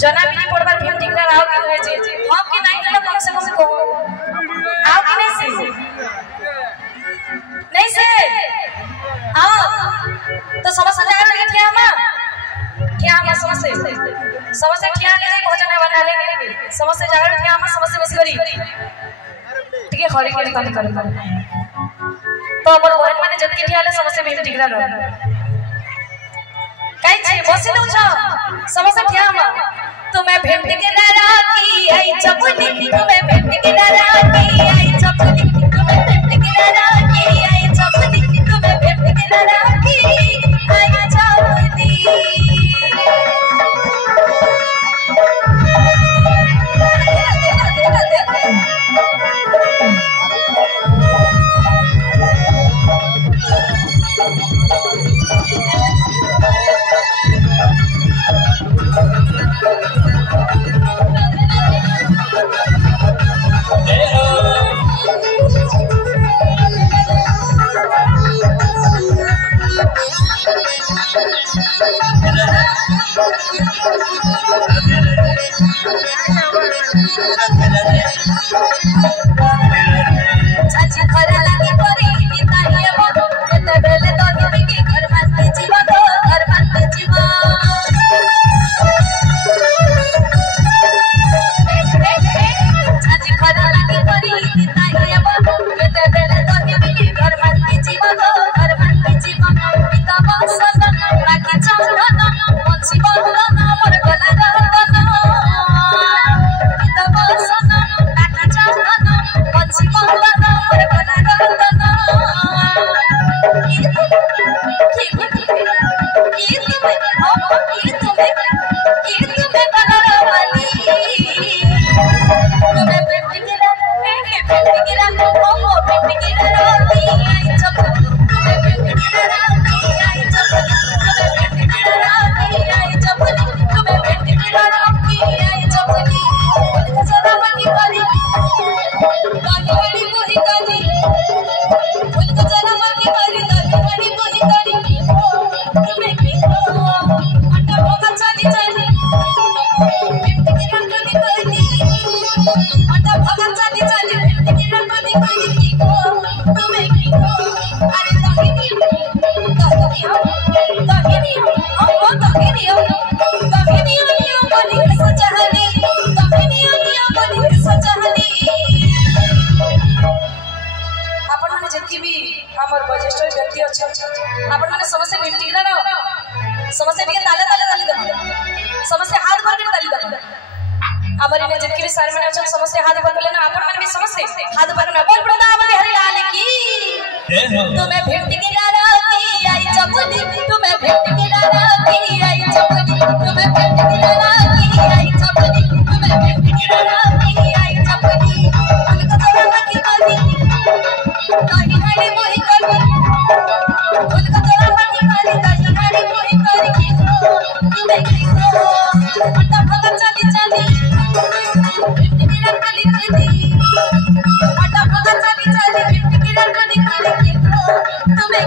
जना भी नहीं पड़बार फिल्म दिख रहा आओ कि होए जे हम के नहीं देला कम से कम को आओ कि नहीं से आओ तो समस्या जाकर के क्या हम समस्या क्या ले जाए भोजन बना ले समस्या जाकर क्या हम समस्या बस करी ठीक है खरी के काम कर तो अपन बहन माने जत के ठियाले समस्या भी दिख रहा काई छे बसे न छ समस्या क्या हम तुम्हें भेंट के राखी आई चपनी तुम्हें भेंट के राखी आई चपनी तुम्हें भेंट के राखी आई चपनी तुम्हें भेंट के राखी आई चपनी चाची खरा लागे परी ताहिया मो केते बेले तो हिबी के घर मानते जीवा तो घर मानते जीवा चाची खरा लागे परी ताहिया मो केते बेले तो हिबी के घर मानते जीवा तो घर मानते जीवा पिता बसन बाकी चौरन पंछी बहन मोर गला रतन पिता बसन बाकी चौरन पंछी बहन समस्या समस्या भी ताले ताले ताली दम समस्या हाथ भर के ताली दम हमारी ने जितकी भी सारे मैंने अच्छा समस्या हाथ भर लेना अपन मन भी समस्या हाथ भर ना बोल वृंदावन हरि लाल की तुम्हें भेंट के लाला की आई चपली तुम्हें भेंट के लाला की आई चपली तुम्हें भेंट के लाला की आई चपली तुम्हें भेंट के लाला की आई चपली उनको तोरा की काली काली हाड़ी मोही काली उनको तोरा की काली काली हाड़ी मोही काली की तुम्हें की पट्टा भगत चली चली भेंट के लाला काली काली पट्टा भगत चली चली भेंट के लाला काली काली की तुम्हें